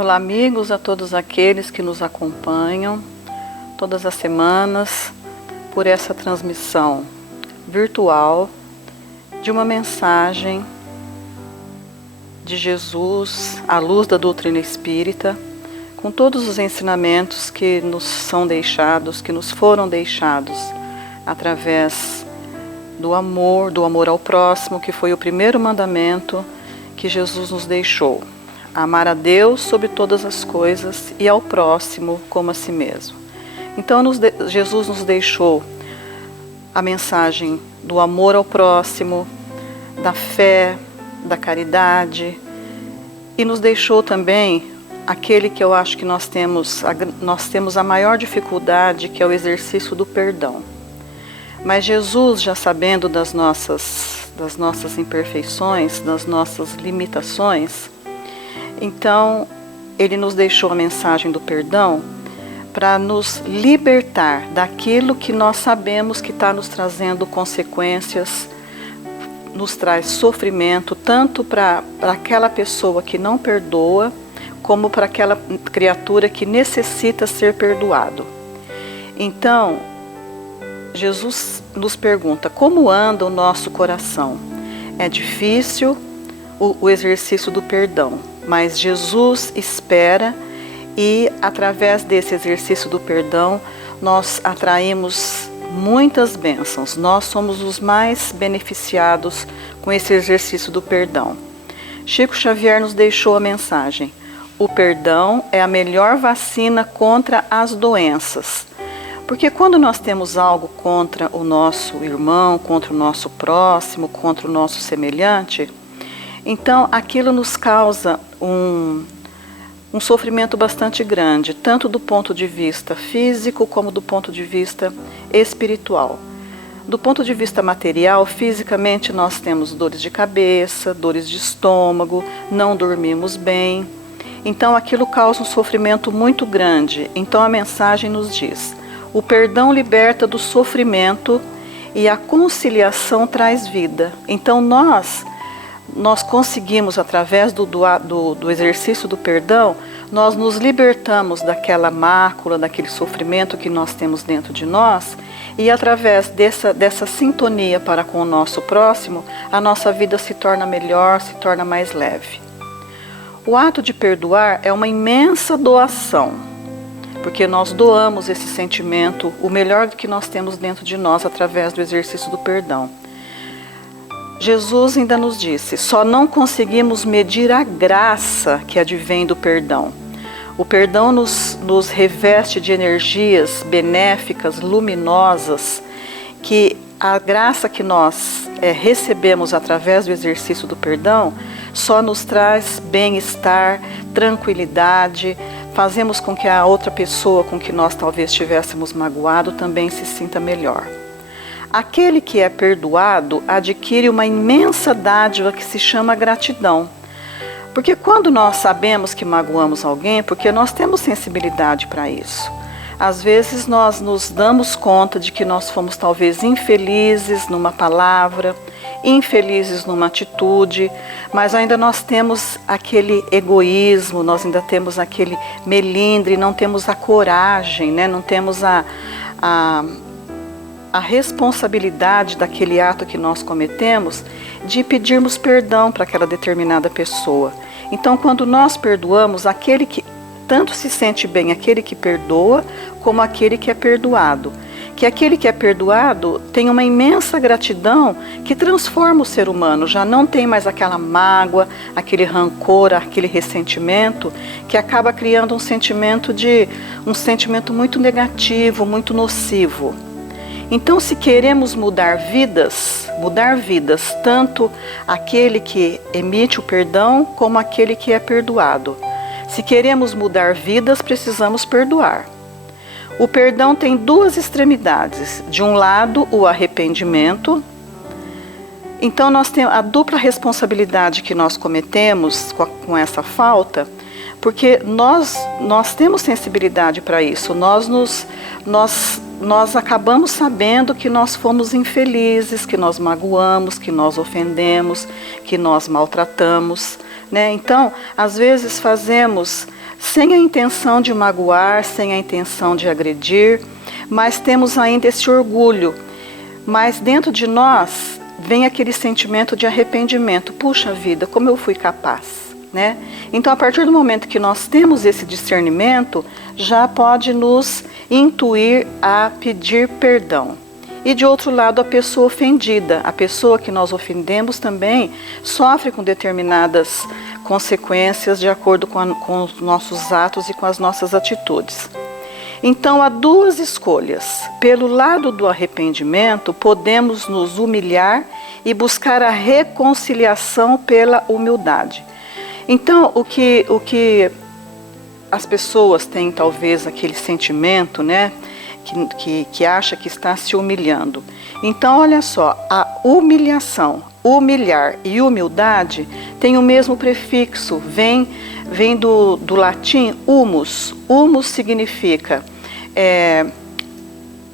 Olá, amigos, a todos aqueles que nos acompanham todas as semanas por essa transmissão virtual de uma mensagem de Jesus à luz da doutrina espírita, com todos os ensinamentos que nos são deixados, que nos foram deixados através do amor ao próximo, que foi o primeiro mandamento que Jesus nos deixou. Amar a Deus sobre todas as coisas e ao próximo como a si mesmo. Então Jesus nos deixou a mensagem do amor ao próximo, da fé, da caridade, e nos deixou também aquele que eu acho que nós temos a maior dificuldade, que é o exercício do perdão. Mas Jesus, já sabendo das nossas imperfeições, das nossas limitações, então Ele nos deixou a mensagem do perdão para nos libertar daquilo que nós sabemos que está nos trazendo consequências, nos traz sofrimento, tanto para aquela pessoa que não perdoa, como para aquela criatura que necessita ser perdoado. Então, Jesus nos pergunta: como anda o nosso coração? É difícil o exercício do perdão, mas Jesus espera, e através desse exercício do perdão nós atraímos muitas bênçãos. Nós somos os mais beneficiados com esse exercício do perdão. Chico Xavier nos deixou a mensagem: o perdão é a melhor vacina contra as doenças. Porque quando nós temos algo contra o nosso irmão, contra o nosso próximo, contra o nosso semelhante, então aquilo nos causa um sofrimento bastante grande, tanto do ponto de vista físico como do ponto de vista espiritual. Do ponto de vista material, fisicamente nós temos dores de cabeça, dores de estômago, não dormimos bem. Então aquilo causa um sofrimento muito grande. Então a mensagem nos diz: o perdão liberta do sofrimento e a conciliação traz vida. Então nós conseguimos, através do exercício do perdão, nós nos libertamos daquela mácula, daquele sofrimento que nós temos dentro de nós, e através dessa sintonia para com o nosso próximo, a nossa vida se torna melhor, se torna mais leve. O ato de perdoar é uma imensa doação, porque nós doamos esse sentimento, o melhor que nós temos dentro de nós, através do exercício do perdão. Jesus ainda nos disse: só não conseguimos medir a graça que advém do perdão. O perdão nos reveste de energias benéficas, luminosas, que a graça que nós recebemos através do exercício do perdão só nos traz bem-estar, tranquilidade, fazemos com que a outra pessoa com que nós talvez tivéssemos magoado também se sinta melhor. Aquele que é perdoado adquire uma imensa dádiva que se chama gratidão. Porque quando nós sabemos que magoamos alguém, porque nós temos sensibilidade para isso. Às vezes nós nos damos conta de que nós fomos talvez infelizes numa palavra, infelizes numa atitude, mas ainda nós temos aquele egoísmo, nós ainda temos aquele melindre, não temos a coragem, né? Não temos a responsabilidade daquele ato que nós cometemos, de pedirmos perdão para aquela determinada pessoa. Então, quando nós perdoamos, aquele que tanto se sente bem, aquele que perdoa, como aquele que é perdoado. Que aquele que é perdoado tem uma imensa gratidão que transforma o ser humano, já não tem mais aquela mágoa, aquele rancor, aquele ressentimento, que acaba criando um sentimento muito negativo, muito nocivo. Então, se queremos mudar vidas, tanto aquele que emite o perdão, como aquele que é perdoado. Se queremos mudar vidas, precisamos perdoar. O perdão tem duas extremidades. De um lado, o arrependimento. Então, nós temos a dupla responsabilidade que nós cometemos com essa falta, porque nós temos sensibilidade para isso. Nós acabamos sabendo que nós fomos infelizes, que nós magoamos, que nós ofendemos, que nós maltratamos, né? Então, às vezes fazemos sem a intenção de magoar, sem a intenção de agredir, mas temos ainda esse orgulho. Mas dentro de nós vem aquele sentimento de arrependimento. Puxa vida, como eu fui capaz, né? Então, a partir do momento que nós temos esse discernimento, já pode nos intuir a pedir perdão. E de outro lado, a pessoa ofendida, a pessoa que nós ofendemos também sofre com determinadas consequências de acordo com os nossos atos e com as nossas atitudes. Então, há duas escolhas. Pelo lado do arrependimento, podemos nos humilhar e buscar a reconciliação pela humildade. Então, o que as pessoas têm talvez aquele sentimento, né, que acha que está se humilhando. Então, olha só, a humilhação, humilhar e humildade tem o mesmo prefixo, vem do latim humus. Humus significa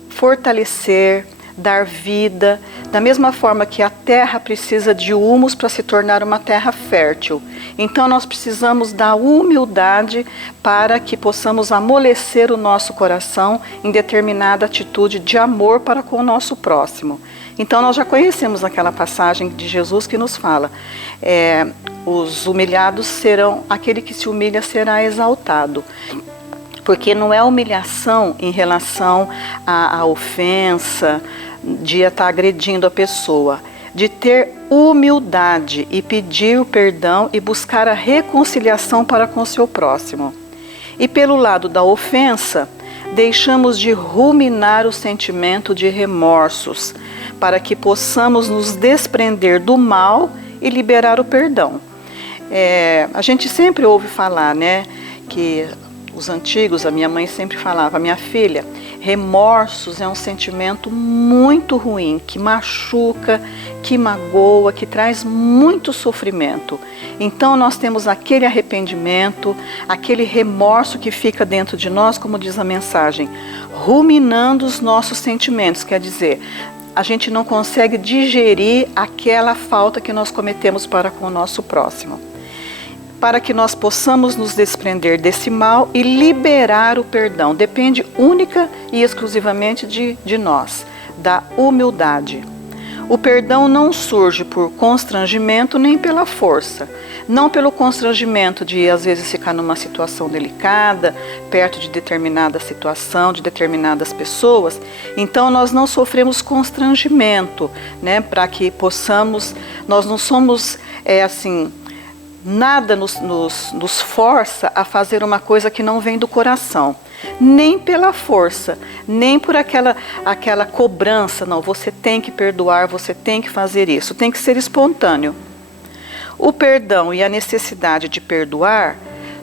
fortalecer, dar vida, da mesma forma que a terra precisa de humus para se tornar uma terra fértil. Então nós precisamos da humildade para que possamos amolecer o nosso coração em determinada atitude de amor para com o nosso próximo. Então nós já conhecemos aquela passagem de Jesus que nos fala, os humilhados serão, aquele que se humilha será exaltado. Porque não é humilhação em relação à ofensa, de estar agredindo a pessoa, de ter humildade e pedir o perdão e buscar a reconciliação para com o seu próximo. E pelo lado da ofensa, deixamos de ruminar o sentimento de remorsos, para que possamos nos desprender do mal e liberar o perdão. A gente sempre ouve falar, né, que os antigos, a minha mãe sempre falava, minha filha, remorsos é um sentimento muito ruim, que machuca, que magoa, que traz muito sofrimento. Então nós temos aquele arrependimento, aquele remorso que fica dentro de nós, como diz a mensagem, ruminando os nossos sentimentos, quer dizer, a gente não consegue digerir aquela falta que nós cometemos para com o nosso próximo. Para que nós possamos nos desprender desse mal e liberar o perdão. Depende única e exclusivamente de nós, da humildade. O perdão não surge por constrangimento nem pela força. Não pelo constrangimento de, às vezes, ficar numa situação delicada, perto de determinada situação, de determinadas pessoas. Então, nós não sofremos constrangimento, né, para que possamos, nós não somos, nada nos força a fazer uma coisa que não vem do coração, nem pela força, nem por aquela cobrança, não, você tem que perdoar, você tem que fazer isso, tem que ser espontâneo. O perdão e a necessidade de perdoar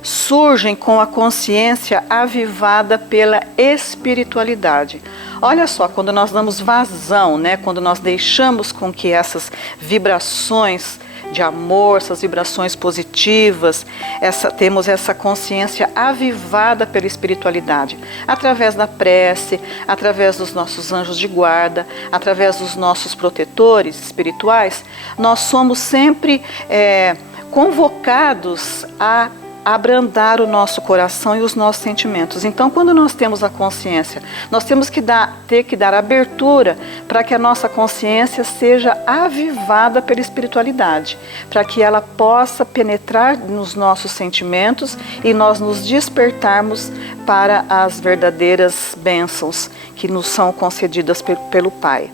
surgem com a consciência avivada pela espiritualidade. Olha só, quando nós damos vazão, né, quando nós deixamos com que essas vibrações de amor, essas vibrações positivas, temos essa consciência avivada pela espiritualidade, através da prece, através dos nossos anjos de guarda, através dos nossos protetores espirituais, nós somos sempre convocados a abrandar o nosso coração e os nossos sentimentos. Então, quando nós temos a consciência, nós temos que ter que dar abertura para que a nossa consciência seja avivada pela espiritualidade, para que ela possa penetrar nos nossos sentimentos e nós nos despertarmos para as verdadeiras bênçãos que nos são concedidas pelo Pai.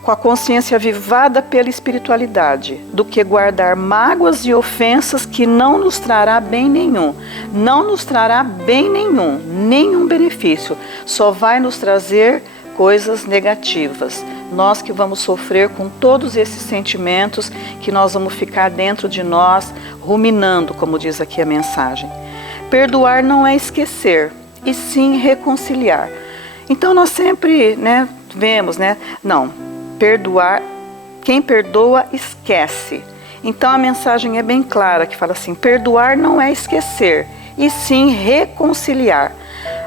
Com a consciência avivada pela espiritualidade, do que guardar mágoas e ofensas que não nos trará bem nenhum. Não nos trará bem nenhum benefício. Só vai nos trazer coisas negativas. Nós que vamos sofrer com todos esses sentimentos que nós vamos ficar dentro de nós, ruminando, como diz aqui a mensagem. Perdoar não é esquecer, e sim reconciliar. Então nós sempre, vemos, não. Perdoar, quem perdoa esquece. Então a mensagem é bem clara, que fala assim, perdoar não é esquecer, e sim reconciliar.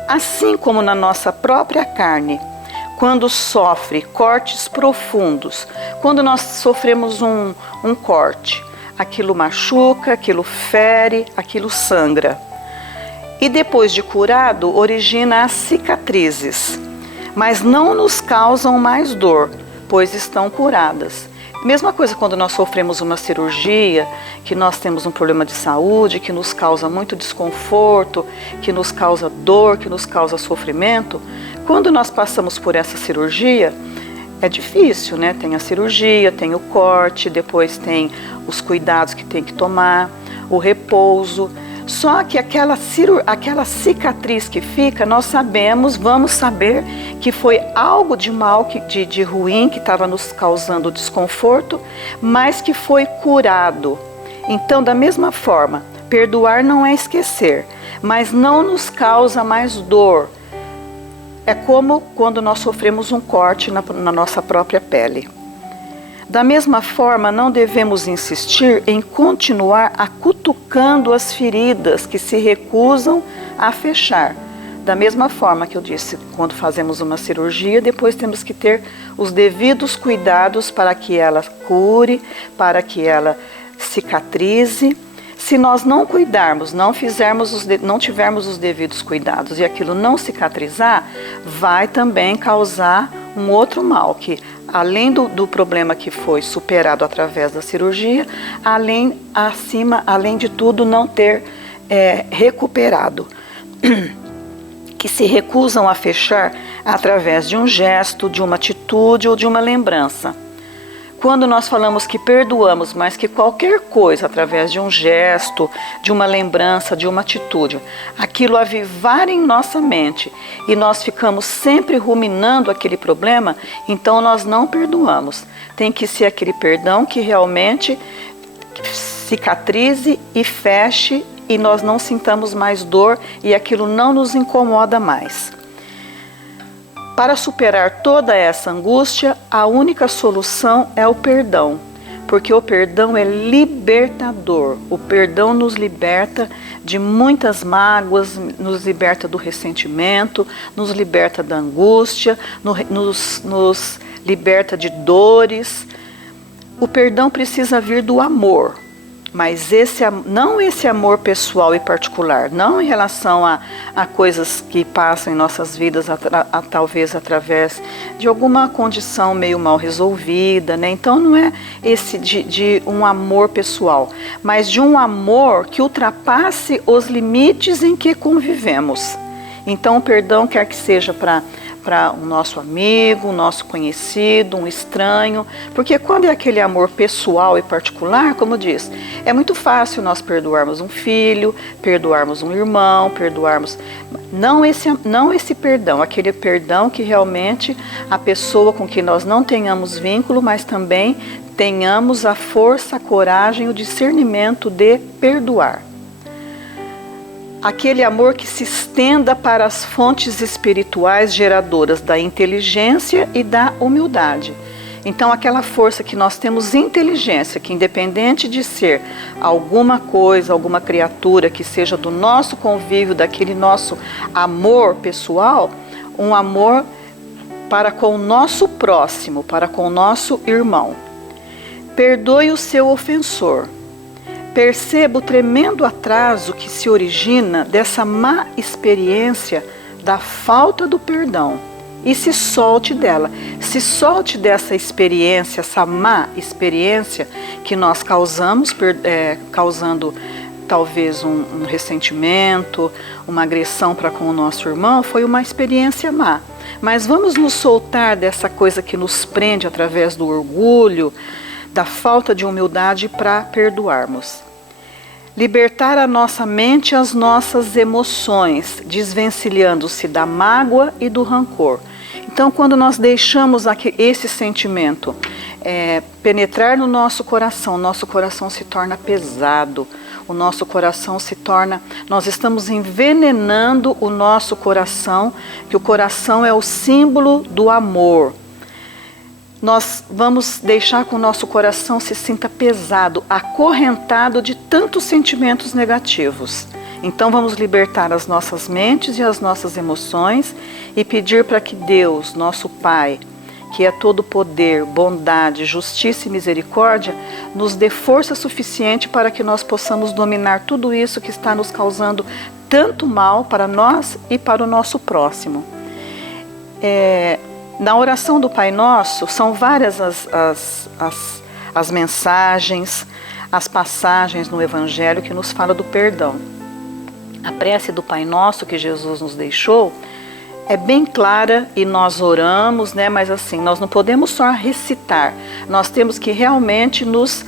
Assim como na nossa própria carne, quando sofre cortes profundos, quando nós sofremos um corte, aquilo machuca, aquilo fere, aquilo sangra. E depois de curado, origina as cicatrizes, mas não nos causam mais dor, pois estão curadas. Mesma coisa quando nós sofremos uma cirurgia, que nós temos um problema de saúde, que nos causa muito desconforto, que nos causa dor, que nos causa sofrimento. Quando nós passamos por essa cirurgia, é difícil, né? Tem a cirurgia, tem o corte, depois tem os cuidados que tem que tomar, o repouso. Só que aquela cicatriz que fica, nós sabemos, vamos saber que foi algo de mal, de ruim, que estava nos causando desconforto, mas que foi curado. Então, da mesma forma, perdoar não é esquecer, mas não nos causa mais dor. É como quando nós sofremos um corte na nossa própria pele. Da mesma forma, não devemos insistir em continuar cutucando as feridas que se recusam a fechar. Da mesma forma que eu disse, quando fazemos uma cirurgia, depois temos que ter os devidos cuidados para que ela cure, para que ela cicatrize. Se nós não cuidarmos, não tivermos os devidos cuidados e aquilo não cicatrizar, vai também causar um outro mal, que além do problema que foi superado através da cirurgia, além de tudo não ter recuperado, que se recusam a fechar através de um gesto, de uma atitude ou de uma lembrança. Quando nós falamos que perdoamos, mas que qualquer coisa, através de um gesto, de uma lembrança, de uma atitude, aquilo avivar em nossa mente e nós ficamos sempre ruminando aquele problema, então nós não perdoamos. Tem que ser aquele perdão que realmente cicatrize e feche e nós não sintamos mais dor e aquilo não nos incomoda mais. Para superar toda essa angústia, a única solução é o perdão, porque o perdão é libertador. O perdão nos liberta de muitas mágoas, nos liberta do ressentimento, nos liberta da angústia, nos liberta de dores. O perdão precisa vir do amor, mas não esse amor pessoal e particular, não em relação a coisas que passam em nossas vidas, talvez através de alguma condição meio mal resolvida, né? Então não é esse de um amor pessoal, mas de um amor que ultrapasse os limites em que convivemos. Então o perdão quer que seja para um nosso amigo, um nosso conhecido, um estranho, porque quando é aquele amor pessoal e particular, como diz, é muito fácil nós perdoarmos um filho, perdoarmos um irmão, perdoarmos, não esse perdão, aquele perdão que realmente a pessoa com quem nós não tenhamos vínculo, mas também tenhamos a força, a coragem, o discernimento de perdoar. Aquele amor que se estenda para as fontes espirituais geradoras da inteligência e da humildade. Então, aquela força que nós temos inteligência, que independente de ser alguma coisa, alguma criatura que seja do nosso convívio, daquele nosso amor pessoal, um amor para com o nosso próximo, para com o nosso irmão. Perdoe o seu ofensor. Perceba o tremendo atraso que se origina dessa má experiência da falta do perdão e se solte dela. Se solte dessa experiência, essa má experiência que nós causamos, causando talvez um ressentimento, uma agressão para com o nosso irmão, foi uma experiência má. Mas vamos nos soltar dessa coisa que nos prende através do orgulho, da falta de humildade para perdoarmos. Libertar a nossa mente e as nossas emoções, desvencilhando-se da mágoa e do rancor. Então, quando nós deixamos esse sentimento penetrar no nosso coração se torna pesado, o nosso coração se torna, nós estamos envenenando o nosso coração, que o coração é o símbolo do amor. Nós vamos deixar que o nosso coração se sinta pesado, acorrentado de tantos sentimentos negativos. Então vamos libertar as nossas mentes e as nossas emoções e pedir para que Deus, nosso Pai, que é todo poder, bondade, justiça e misericórdia, nos dê força suficiente para que nós possamos dominar tudo isso que está nos causando tanto mal para nós e para o nosso próximo. Na oração do Pai Nosso, são várias as mensagens, as passagens no Evangelho que nos fala do perdão. A prece do Pai Nosso que Jesus nos deixou é bem clara e nós oramos, né? Mas assim, nós não podemos só recitar, nós temos que realmente nos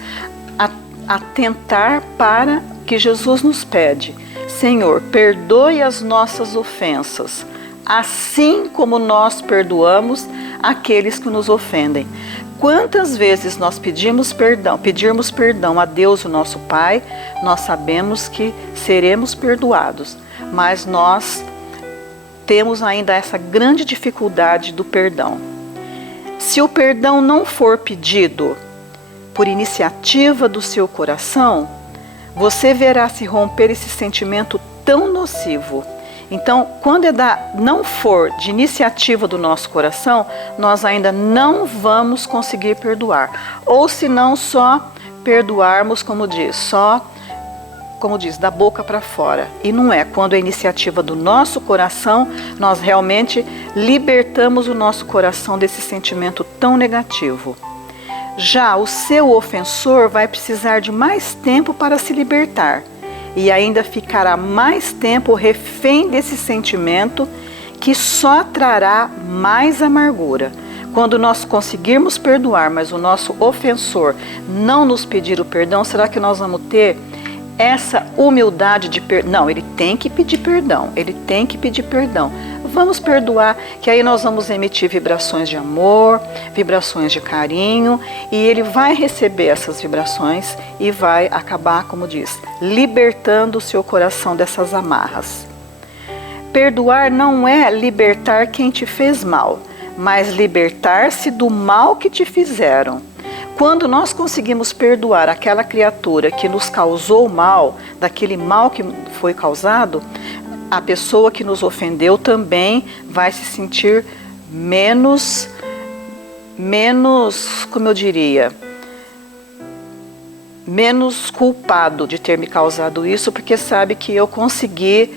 atentar para que Jesus nos pede. Senhor, perdoe as nossas ofensas, assim como nós perdoamos aqueles que nos ofendem. Quantas vezes nós pedirmos perdão a Deus, o nosso Pai, nós sabemos que seremos perdoados, mas nós temos ainda essa grande dificuldade do perdão. Se o perdão não for pedido por iniciativa do seu coração, você verá se romper esse sentimento tão nocivo. Então, quando não for de iniciativa do nosso coração, nós ainda não vamos conseguir perdoar. Ou se não, só perdoarmos, como diz, da boca para fora. E não é. Quando é iniciativa do nosso coração, nós realmente libertamos o nosso coração desse sentimento tão negativo. Já o seu ofensor vai precisar de mais tempo para se libertar. E ainda ficará mais tempo refém desse sentimento que só trará mais amargura. Quando nós conseguirmos perdoar, mas o nosso ofensor não nos pedir o perdão, será que nós vamos ter essa humildade de não, ele tem que pedir perdão, Vamos perdoar, que aí nós vamos emitir vibrações de amor, vibrações de carinho, e ele vai receber essas vibrações e vai acabar, como diz, libertando o seu coração dessas amarras. Perdoar não é libertar quem te fez mal, mas libertar-se do mal que te fizeram. Quando nós conseguimos perdoar aquela criatura que nos causou mal, daquele mal que foi causado, a pessoa que nos ofendeu também vai se sentir menos, como eu diria, menos culpado de ter me causado isso, porque sabe que eu consegui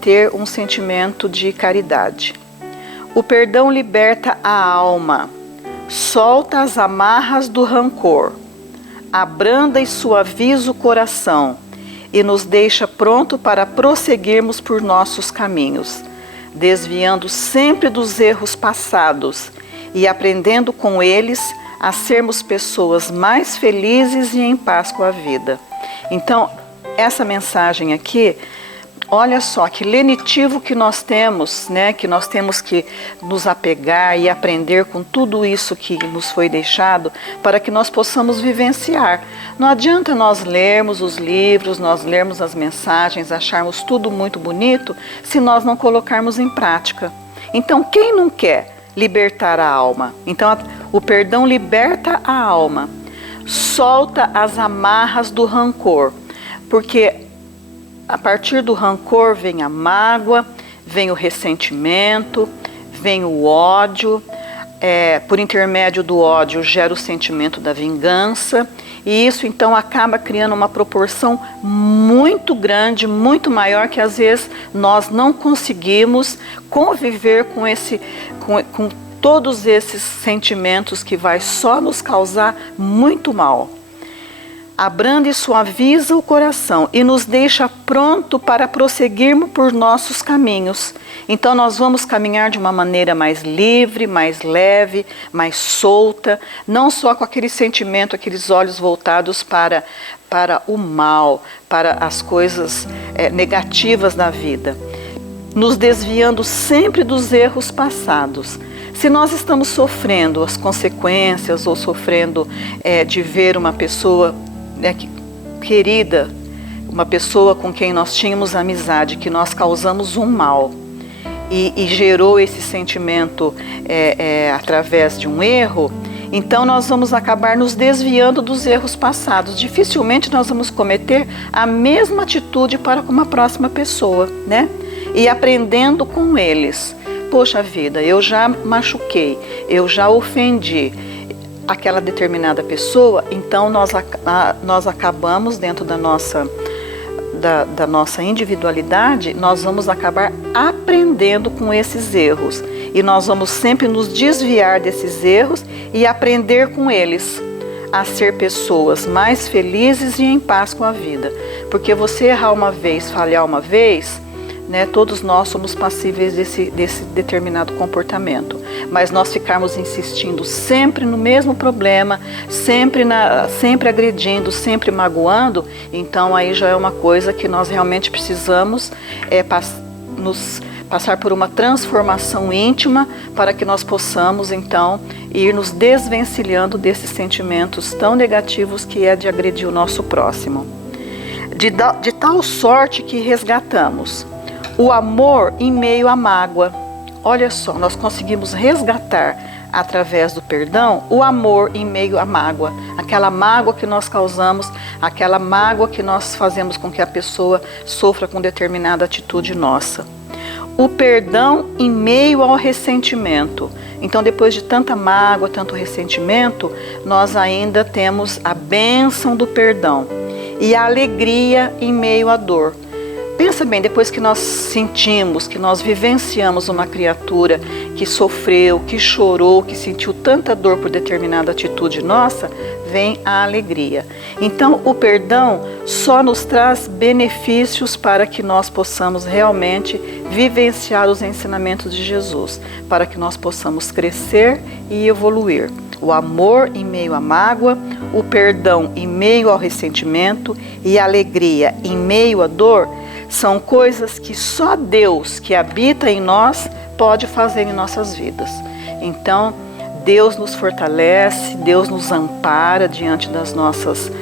ter um sentimento de caridade. O perdão liberta a alma, solta as amarras do rancor, abranda e suaviza o coração e nos deixa pronto para prosseguirmos por nossos caminhos, desviando sempre dos erros passados e aprendendo com eles a sermos pessoas mais felizes e em paz com a vida. Então, essa mensagem aqui, olha só que lenitivo que nós temos, né? Que nós temos que nos apegar e aprender com tudo isso que nos foi deixado para que nós possamos vivenciar. Não adianta nós lermos os livros, nós lermos as mensagens, acharmos tudo muito bonito, se nós não colocarmos em prática. Então, quem não quer libertar a alma? Então, o perdão liberta a alma, solta as amarras do rancor, porque a partir do rancor vem a mágoa, vem o ressentimento, vem o ódio. Por intermédio do ódio gera o sentimento da vingança. E isso então acaba criando uma proporção muito grande, muito maior, que às vezes nós não conseguimos conviver com todos esses sentimentos que vai só nos causar muito mal. Abranda e suaviza o coração e nos deixa pronto para prosseguirmos por nossos caminhos. Então nós vamos caminhar de uma maneira mais livre, mais leve, mais solta, não só com aquele sentimento, aqueles olhos voltados para o mal, para as coisas negativas da vida, nos desviando sempre dos erros passados. Se nós estamos sofrendo as consequências ou sofrendo de ver uma pessoa querida, uma pessoa com quem nós tínhamos amizade, que nós causamos um mal e gerou esse sentimento através de um erro, então nós vamos acabar nos desviando dos erros passados. Dificilmente nós vamos cometer a mesma atitude para com uma próxima pessoa, né? E aprendendo com eles. poxa vida, eu já machuquei, eu já ofendi aquela determinada pessoa, então nós acabamos dentro da nossa individualidade, nós vamos acabar aprendendo com esses erros. E nós vamos sempre nos desviar desses erros e aprender com eles a ser pessoas mais felizes e em paz com a vida. Porque você errar uma vez, falhar uma vez, né, todos nós somos passíveis desse determinado comportamento. Mas nós ficarmos insistindo sempre no mesmo problema, sempre agredindo, sempre magoando, então aí já é uma coisa que nós realmente precisamos passar por uma transformação íntima para que nós possamos então ir nos desvencilhando desses sentimentos tão negativos que é de agredir o nosso próximo. De tal sorte que resgatamos o amor em meio à mágoa. Olha só, nós conseguimos resgatar através do perdão o amor em meio à mágoa. Aquela mágoa que nós causamos, aquela mágoa que nós fazemos com que a pessoa sofra com determinada atitude nossa. O perdão em meio ao ressentimento. Então, depois de tanta mágoa, tanto ressentimento, nós ainda temos a bênção do perdão e a alegria em meio à dor. Pensa bem, depois que nós sentimos, que nós vivenciamos uma criatura que sofreu, que chorou, que sentiu tanta dor por determinada atitude nossa, vem a alegria. Então, o perdão só nos traz benefícios para que nós possamos realmente vivenciar os ensinamentos de Jesus, para que nós possamos crescer e evoluir. O amor em meio à mágoa, o perdão em meio ao ressentimento e a alegria em meio à dor são coisas que só Deus, que habita em nós, pode fazer em nossas vidas. Então, Deus nos fortalece, Deus nos ampara diante das nossas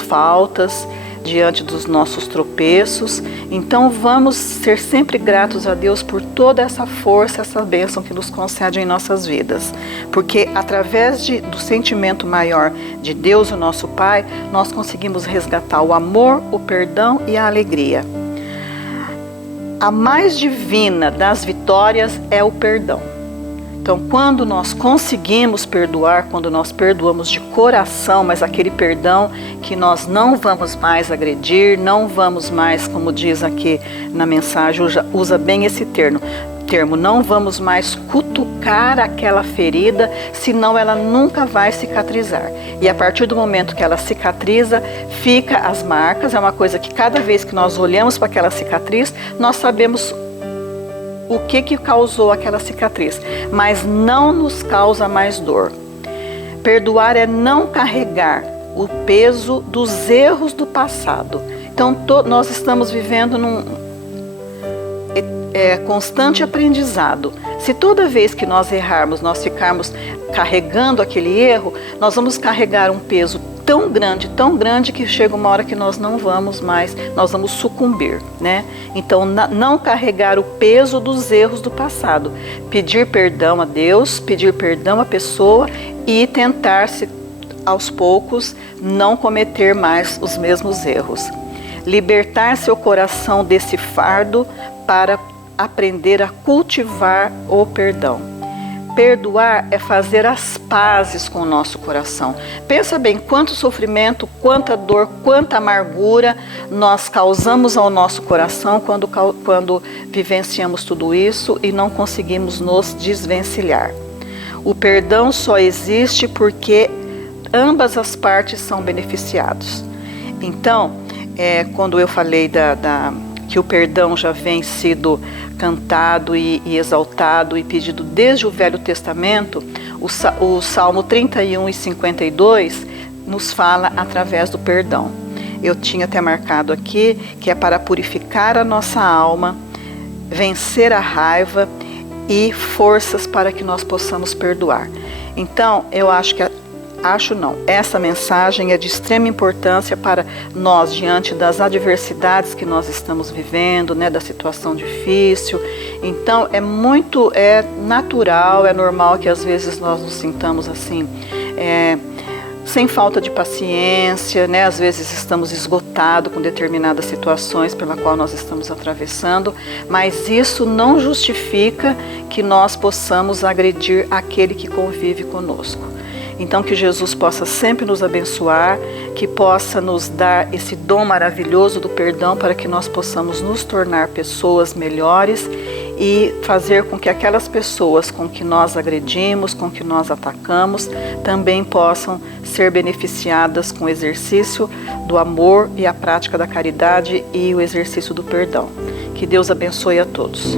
faltas, diante dos nossos tropeços. Então, vamos ser sempre gratos a Deus por toda essa força, essa bênção que nos concede em nossas vidas. Porque através do sentimento maior de Deus, o nosso Pai, nós conseguimos resgatar o amor, o perdão e a alegria. A mais divina das vitórias é o perdão. Então, quando nós conseguimos perdoar, quando nós perdoamos de coração, mas aquele perdão que nós não vamos mais agredir, não vamos mais, como diz aqui na mensagem, usa bem esse termo, não vamos mais cutucar aquela ferida, senão ela nunca vai cicatrizar. E a partir do momento que ela cicatriza, fica as marcas, é uma coisa que cada vez que nós olhamos para aquela cicatriz, nós sabemos o que causou aquela cicatriz, mas não nos causa mais dor. Perdoar é não carregar o peso dos erros do passado. Então, nós estamos vivendo num constante aprendizado. Se toda vez que nós errarmos, nós ficarmos carregando aquele erro, nós vamos carregar um peso tão grande que chega uma hora que nós não vamos mais, nós vamos sucumbir, né? Então, não carregar o peso dos erros do passado, pedir perdão a Deus, pedir perdão à pessoa e tentar-se aos poucos não cometer mais os mesmos erros. Libertar seu coração desse fardo para aprender a cultivar o perdão. Perdoar é fazer as pazes com o nosso coração. Pensa bem, quanto sofrimento, quanta dor, quanta amargura nós causamos ao nosso coração quando vivenciamos tudo isso e não conseguimos nos desvencilhar. O perdão só existe porque ambas as partes são beneficiadas. Então, quando eu falei que o perdão já vem sido cantado e exaltado e pedido desde o Velho Testamento, o Salmo 31 e 52 nos fala através do perdão. Eu tinha até marcado aqui que é para purificar a nossa alma, vencer a raiva e forças para que nós possamos perdoar. Então, eu acho que essa mensagem é de extrema importância para nós diante das adversidades que nós estamos vivendo, né, da situação difícil. Então é natural, é normal que às vezes nós nos sintamos assim, sem falta de paciência, né? Às vezes estamos esgotados com determinadas situações pela qual nós estamos atravessando, mas isso não justifica que nós possamos agredir aquele que convive conosco. Então que Jesus possa sempre nos abençoar, que possa nos dar esse dom maravilhoso do perdão para que nós possamos nos tornar pessoas melhores e fazer com que aquelas pessoas com que nós agredimos, com que nós atacamos, também possam ser beneficiadas com o exercício do amor e a prática da caridade e o exercício do perdão. Que Deus abençoe a todos.